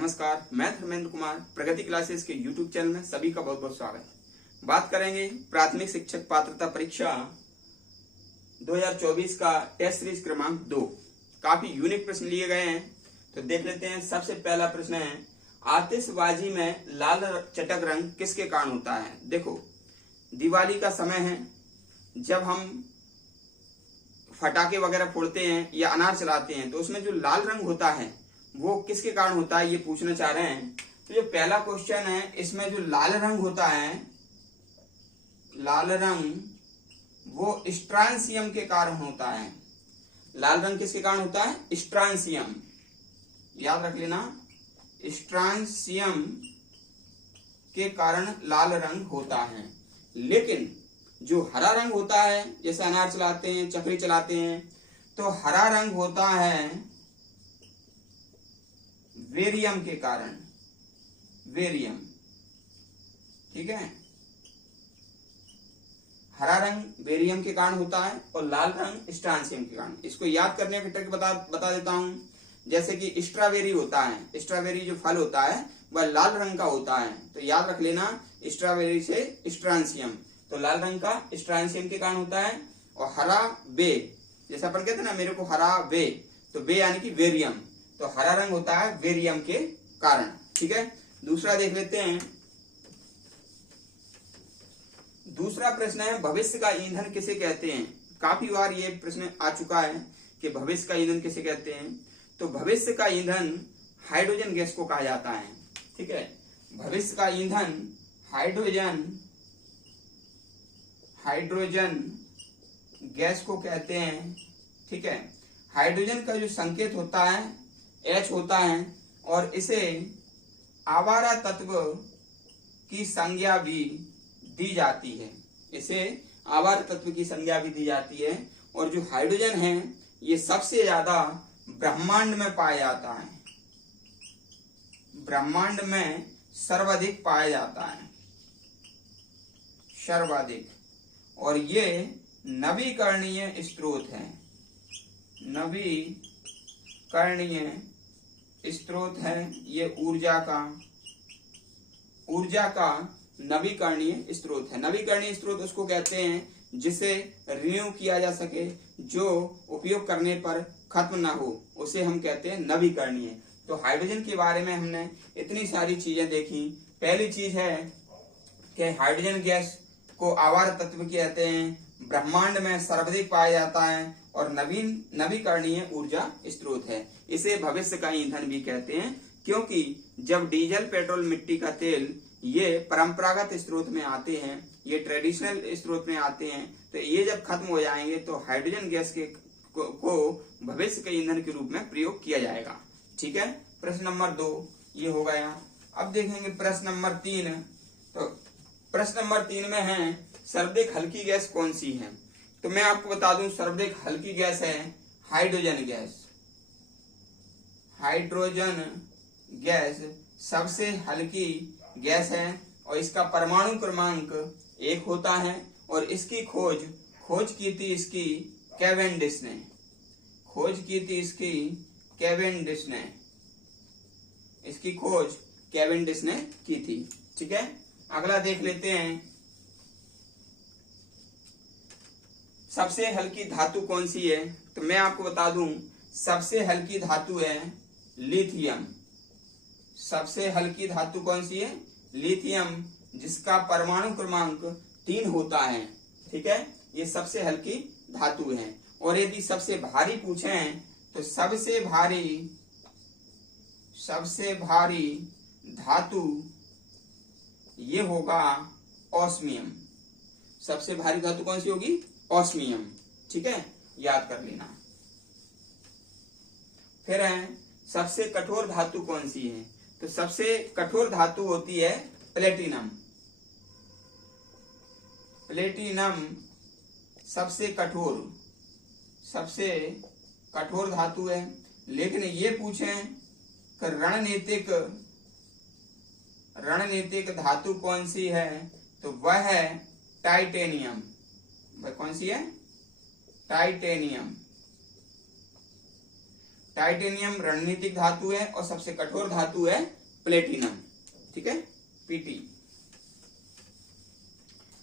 नमस्कार, मैं धर्मेंद्र कुमार प्रगति क्लासेस के YouTube चैनल में सभी का बहुत बहुत स्वागत है। बात करेंगे प्राथमिक शिक्षक पात्रता परीक्षा 2024 का टेस्ट सीरीज क्रमांक 2। काफी यूनिक प्रश्न लिए गए हैं, तो देख लेते हैं। सबसे पहला प्रश्न है, आतिशबाजी में लाल चटक रंग किसके कारण होता है। देखो, दिवाली का समय है, जब हम फटाके वगैरह फोड़ते हैं या अनार चलाते हैं तो उसमें जो लाल रंग होता है वो किसके कारण होता है, ये पूछना चाह रहे हैं। तो जो पहला क्वेश्चन है, इसमें जो लाल रंग होता है, लाल रंग वो स्ट्रांसियम के कारण होता है। लाल रंग किसके कारण होता है? स्ट्रांसियम, याद रख लेना, स्ट्रांसियम के कारण लाल रंग होता है। लेकिन जो हरा रंग होता है, जैसे अनार चलाते हैं, चक्री चलाते हैं, तो हरा रंग होता है वेरियम के कारण, वेरियम, ठीक है। हरा रंग वेरियम के कारण होता है और लाल रंग स्ट्रांसियम के कारण। इसको याद करने की ट्रिक बता देता हूं। जैसे कि स्ट्रॉबेरी होता है, स्ट्रॉबेरी जो फल होता है वह लाल रंग का होता है, तो याद रख लेना स्ट्रॉबेरी से स्ट्रांसियम, तो लाल रंग का स्ट्रांसियम के कारण होता है। और हरा वे, जैसे अपन कहते हैं ना, मेरे को हरा वे, तो वे यानी कि वेरियम, तो हरा रंग होता है वेरियम के कारण, ठीक है। दूसरा देख लेते हैं। दूसरा प्रश्न है, भविष्य का ईंधन किसे कहते हैं। काफी बार ये प्रश्न आ चुका है कि भविष्य का ईंधन किसे कहते हैं। तो भविष्य का ईंधन हाइड्रोजन गैस को कहा जाता है, ठीक है। भविष्य का ईंधन हाइड्रोजन गैस को कहते हैं, ठीक है। हाइड्रोजन का जो संकेत होता है H होता है, और इसे आवारा तत्व की संज्ञा भी दी जाती है, इसे आवारा तत्व की संज्ञा भी दी जाती है। और जो हाइड्रोजन है ये सबसे ज्यादा ब्रह्मांड में पाया जाता है, ब्रह्मांड में सर्वाधिक पाया जाता है, सर्वाधिक। और ये नवीकरणीय स्रोत है, नवीकरणीय स्रोत है, ये ऊर्जा का नवीकरणीय स्रोत है। नवीकरणीय स्रोत उसको कहते हैं जिसे रिन्यू किया जा सके, जो उपयोग करने पर खत्म ना हो, उसे हम कहते हैं नवीकरणीय। तो हाइड्रोजन के बारे में हमने इतनी सारी चीजें देखी। पहली चीज है कि हाइड्रोजन गैस को आवारा तत्व कहते हैं, ब्रह्मांड में सर्वाधिक पाया जाता है और नवीकरणीय ऊर्जा स्रोत है। इसे भविष्य का ईंधन भी कहते हैं, क्योंकि जब डीजल, पेट्रोल, मिट्टी का तेल ये परंपरागत स्रोत में आते हैं, ये ट्रेडिशनल स्रोत में आते हैं, तो ये जब खत्म हो जाएंगे तो हाइड्रोजन गैस को भविष्य के ईंधन के रूप में प्रयोग किया जाएगा, ठीक है। प्रश्न नंबर 2 ये हो गया। अब देखेंगे प्रश्न नंबर 3। तो प्रश्न नंबर 3 में है, सर्वाधिक हल्की गैस कौन सी है। तो मैं आपको बता दूं, सर्वाधिक हल्की गैस है हाइड्रोजन गैस। हाइड्रोजन गैस सबसे हल्की गैस है और इसका परमाणु क्रमांक 1 होता है। और इसकी खोज की थी इसकी कैवेंडिश ने, खोज की थी इसकी कैवेंडिश ने, इसकी खोज कैवेंडिश ने की थी, ठीक है। अगला देख लेते हैं, सबसे हल्की धातु कौन सी है। तो मैं आपको बता दूं, सबसे हल्की धातु है लिथियम। सबसे हल्की धातु कौन सी है? लिथियम, जिसका परमाणु क्रमांक 3 होता है, ठीक है। ये सबसे हल्की धातु है। और यदि सबसे भारी पूछें तो सबसे भारी धातु ये होगा ऑस्मियम। सबसे भारी धातु कौन सी होगी? ऑस्मियम, ठीक है, याद कर लेना। फिर है, सबसे कठोर धातु कौन सी है। तो सबसे कठोर धातु होती है प्लेटिनम। प्लेटिनम सबसे कठोर धातु है। लेकिन ये पूछें कि रणनीतिक धातु कौन सी है, तो वह है टाइटेनियम। वह कौन सी है? टाइटेनियम। टाइटेनियम रणनीतिक धातु है और सबसे कठोर धातु है प्लेटिनम, ठीक है, पीटी।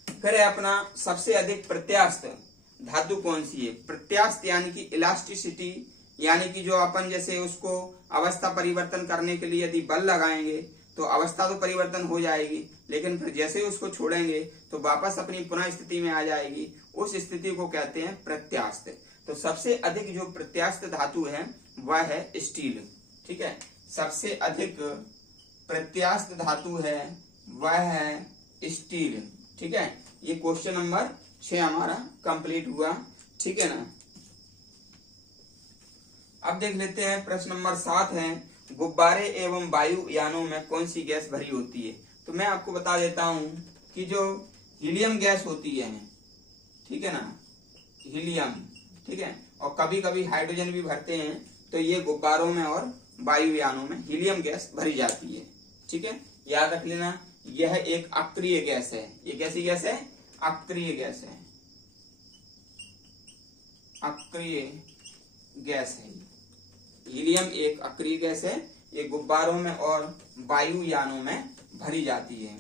फिर है अपना सबसे अधिक प्रत्यास्थ धातु कौन सी है। प्रत्यास्थ यानी कि इलास्टिसिटी, यानी कि जो अपन जैसे उसको अवस्था परिवर्तन करने के लिए यदि बल लगाएंगे तो अवस्था तो परिवर्तन हो जाएगी, लेकिन फिर जैसे उसको छोड़ेंगे तो वापस अपनी पुनः स्थिति में आ जाएगी। उस स्थिति को कहते हैं प्रत्यास्थ। तो सबसे अधिक जो प्रत्यास्थ धातु है वह है स्टील, ठीक है। सबसे अधिक प्रत्यास्थ धातु है वह है स्टील, ठीक है। ये क्वेश्चन नंबर 6 हमारा कंप्लीट हुआ, ठीक है ना। अब देख लेते हैं प्रश्न नंबर 7 है, गुब्बारे एवं वायु यानों में कौन सी गैस भरी होती है। तो मैं आपको बता देता हूं कि जो हीलियम गैस होती है, ठीक है ना, हीलियम, ठीक है, और कभी कभी हाइड्रोजन भी भरते हैं, तो ये गुब्बारों में और वायुयानों में हीलियम गैस भरी जाती है, ठीक है। याद रख लेना, यह एक अक्रिय गैस है। ये कैसी गैस है? अक्रिय गैस है, अक्रिय गैस है। हीलियम एक अक्रिय गैस है, ये गुब्बारों में और वायुयानों में भरी जाती है।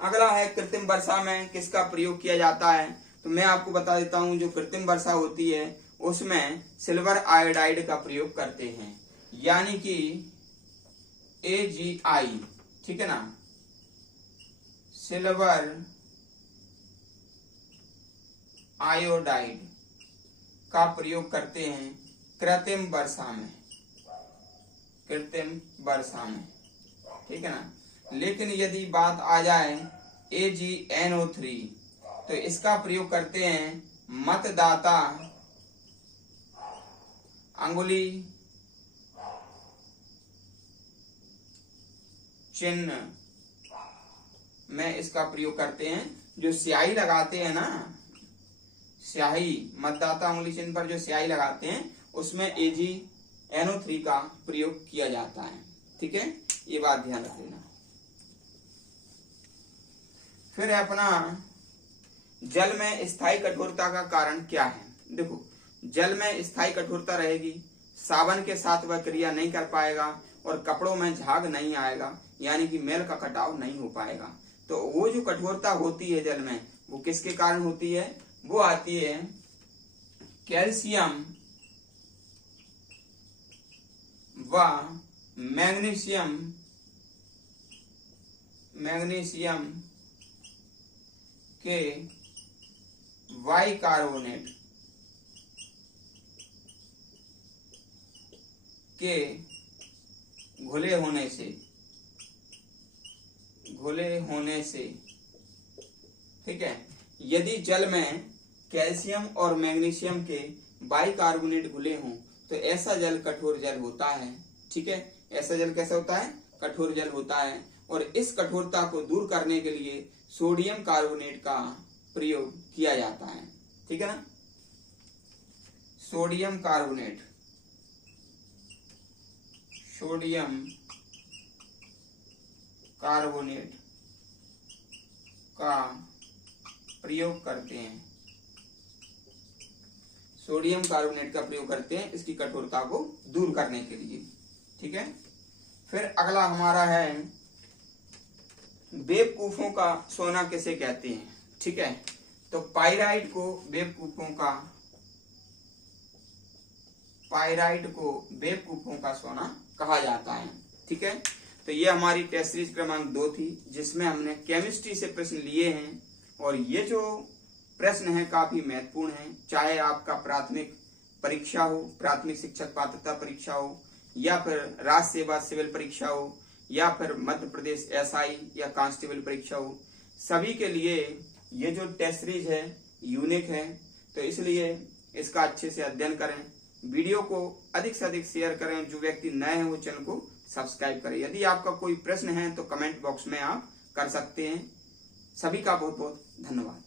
अगला है कृत्रिम वर्षा में किसका प्रयोग किया जाता है। तो मैं आपको बता देता हूं, जो कृत्रिम वर्षा होती है उसमें सिल्वर आयोडाइड का प्रयोग करते हैं, यानी कि AgI, ठीक है ना, सिल्वर आयोडाइड का प्रयोग करते हैं कृत्रिम वर्षा में, कृत्रिम वर्षा में, ठीक है ना। लेकिन यदि बात आ जाए AgNO3, तो इसका प्रयोग करते हैं मतदाता अंगुली चिन्ह में इसका प्रयोग करते हैं। जो स्याही लगाते हैं ना, स्याही, मतदाता अंगुली चिन्ह पर जो स्याही लगाते हैं उसमें AgNO3 का प्रयोग किया जाता है, ठीक है, ये बात ध्यान रख लेना। फिर है अपना जल में स्थायी कठोरता का कारण क्या है। देखो, जल में स्थायी कठोरता रहेगी, साबुन के साथ वह क्रिया नहीं कर पाएगा और कपड़ों में झाग नहीं आएगा, यानी कि मेल का कटाव नहीं हो पाएगा। तो वो जो कठोरता होती है जल में, वो किसके कारण होती है? वो आती है कैल्शियम व मैग्नीशियम के बाइकार्बोनेट के घुले होने से, ठीक है। यदि जल में कैल्शियम और मैग्नीशियम के बाइकार्बोनेट घुले हों तो ऐसा जल कठोर जल होता है, ठीक है। ऐसा जल कैसा होता है? कठोर जल होता है। और इस कठोरता को दूर करने के लिए सोडियम कार्बोनेट का प्रयोग किया जाता है, ठीक है ना। सोडियम कार्बोनेट का प्रयोग करते हैं, सोडियम कार्बोनेट का प्रयोग करते हैं इसकी कठोरता को दूर करने के लिए, ठीक है। फिर अगला हमारा है बेवकूफों का सोना किसे कहते हैं, ठीक है। तो पाइराइट को बेवकूफों का सोना कहा जाता है, ठीक है। तो ये हमारी टेस्ट सीरीज क्रमांक 2 थी, जिसमें हमने केमिस्ट्री से प्रश्न लिए हैं। और ये जो प्रश्न है काफी महत्वपूर्ण है, चाहे आपका प्राथमिक परीक्षा हो, प्राथमिक शिक्षक पात्रता परीक्षा हो, या फिर राज्य सेवा सिविल परीक्षा हो, या फिर मध्य प्रदेश SI या कांस्टेबल परीक्षा हो, सभी के लिए ये जो टेस्ट सीरीज है यूनिक है। तो इसलिए इसका अच्छे से अध्ययन करें, वीडियो को अधिक से अधिक शेयर करें, जो व्यक्ति नए हैं वो चैनल को सब्सक्राइब करें। यदि आपका कोई प्रश्न है तो कमेंट बॉक्स में आप कर सकते हैं। सभी का बहुत बहुत धन्यवाद।